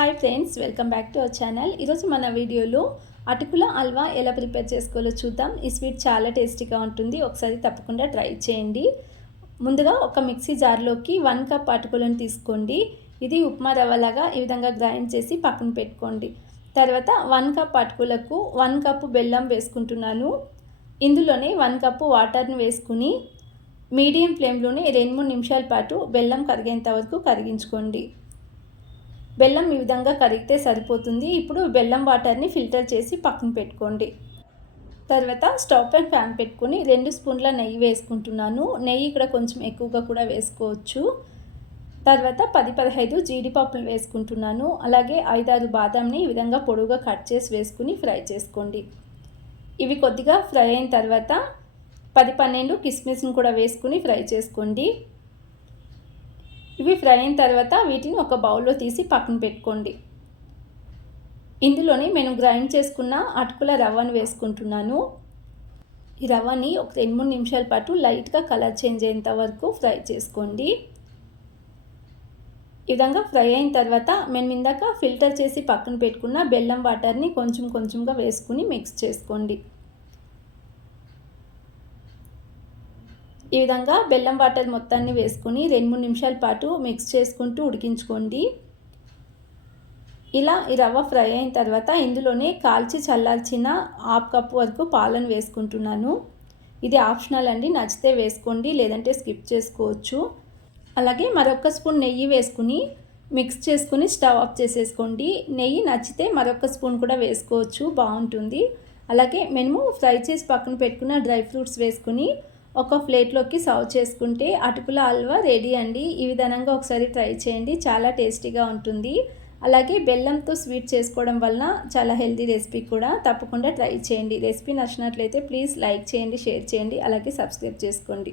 Hi friends, welcome back to our channel. ఈరోజు మన వీడియోలో అటుకుల హల్వా ఎలా ప్రిపేర్ చేసుకోవాలో చూద్దాం. ఈ స్వీట్ చాలా టేస్టీగా ఉంటుంది. ఒకసారి తప్పకుండా ట్రై చేయండి. ముందుగా ఒక మిక్సీ జార్లోకి 1 కప్ అటుకులను తీసుకోండి. ఇది ఉప్మా రవ్వలాగా ఈ విధంగా గ్రైండ్ చేసి పక్కన పెట్టుకోండి. తర్వాత 1 కప్ అటుకులకు 1 కప్పు బెల్లం వేసుకుంటున్నాను. ఇందులోనే 1 కప్పు వాటర్ని వేసుకుని మీడియం ఫ్లేమ్లోనే 2-3 నిమిషాల పాటు బెల్లం కరిగేంత వరకు కరిగించుకోండి. బెల్లం ఈ విధంగా కరిగితే సరిపోతుంది. ఇప్పుడు బెల్లం వాటర్ని ఫిల్టర్ చేసి పక్కన పెట్టుకోండి. తర్వాత స్టవ్ పైన ప్యాన్ పెట్టుకొని 2 స్పూన్ల నెయ్యి వేసుకుంటున్నాను. నెయ్యి ఇక్కడ కొంచెం ఎక్కువగా కూడా వేసుకోవచ్చు. తర్వాత 10-15 జీడిపప్పులు వేసుకుంటున్నాను. అలాగే 5-6 బాదాంని ఈ విధంగా పొడవుగా కట్ చేసి వేసుకుని ఫ్రై చేసుకోండి. ఇవి కొద్దిగా ఫ్రై అయిన తర్వాత 10-12 కిస్మిస్ని కూడా వేసుకుని ఫ్రై చేసుకోండి. ఇవి ఫ్రై అయిన తర్వాత వీటిని ఒక బౌల్లో తీసి పక్కన పెట్టుకోండి. ఇందులోనే నేను గ్రైండ్ చేసుకున్న అటుకుల రవ్వను వేసుకుంటున్నాను. ఈ రవ్వని ఒక 2-3 నిమిషాల పాటు లైట్గా కలర్ చేంజ్ అయ్యేంత వరకు ఫ్రై చేసుకోండి. ఈ విధంగా ఫ్రై అయిన తర్వాత మేము ఇందాక ఫిల్టర్ చేసి పక్కన పెట్టుకున్న బెల్లం వాటర్ని కొంచెం కొంచెంగా వేసుకుని మిక్స్ చేసుకోండి. ఈ విధంగా బెల్లం వాటర్ మొత్తాన్ని వేసుకుని 2-3 నిమిషాల పాటు మిక్స్ చేసుకుంటూ ఉడికించుకోండి. ఇలా ఈ రవ్వ ఫ్రై అయిన తర్వాత ఇందులోనే కాల్చి చల్లార్చిన 1/2 కప్పు వరకు పాలను వేసుకుంటున్నాను. ఇది ఆప్షనల్ అండి, నచ్చితే వేసుకోండి, లేదంటే స్కిప్ చేసుకోవచ్చు. అలాగే మరొక స్పూన్ నెయ్యి వేసుకుని మిక్స్ చేసుకుని స్టవ్ ఆఫ్ చేసేసుకోండి. నెయ్యి నచ్చితే మరొక స్పూన్ కూడా వేసుకోవచ్చు, బాగుంటుంది. అలాగే మేము ఫ్రై చేసి పక్కన పెట్టుకున్న డ్రై ఫ్రూట్స్ వేసుకుని ఒక ప్లేట్లోకి సర్వ్ చేసుకుంటే అటుకుల హల్వా రెడీ అండి. ఈ విధంగా ఒకసారి ట్రై చేయండి, చాలా టేస్టీగా ఉంటుంది. అలాగే బెల్లంతో స్వీట్ చేసుకోవడం వలన చాలా హెల్తీ రెసిపీ కూడా. తప్పకుండా ట్రై చేయండి. రెసిపీ నచ్చినట్లయితే ప్లీజ్ లైక్ చేయండి, షేర్ చేయండి, అలాగే సబ్స్క్రైబ్ చేసుకోండి.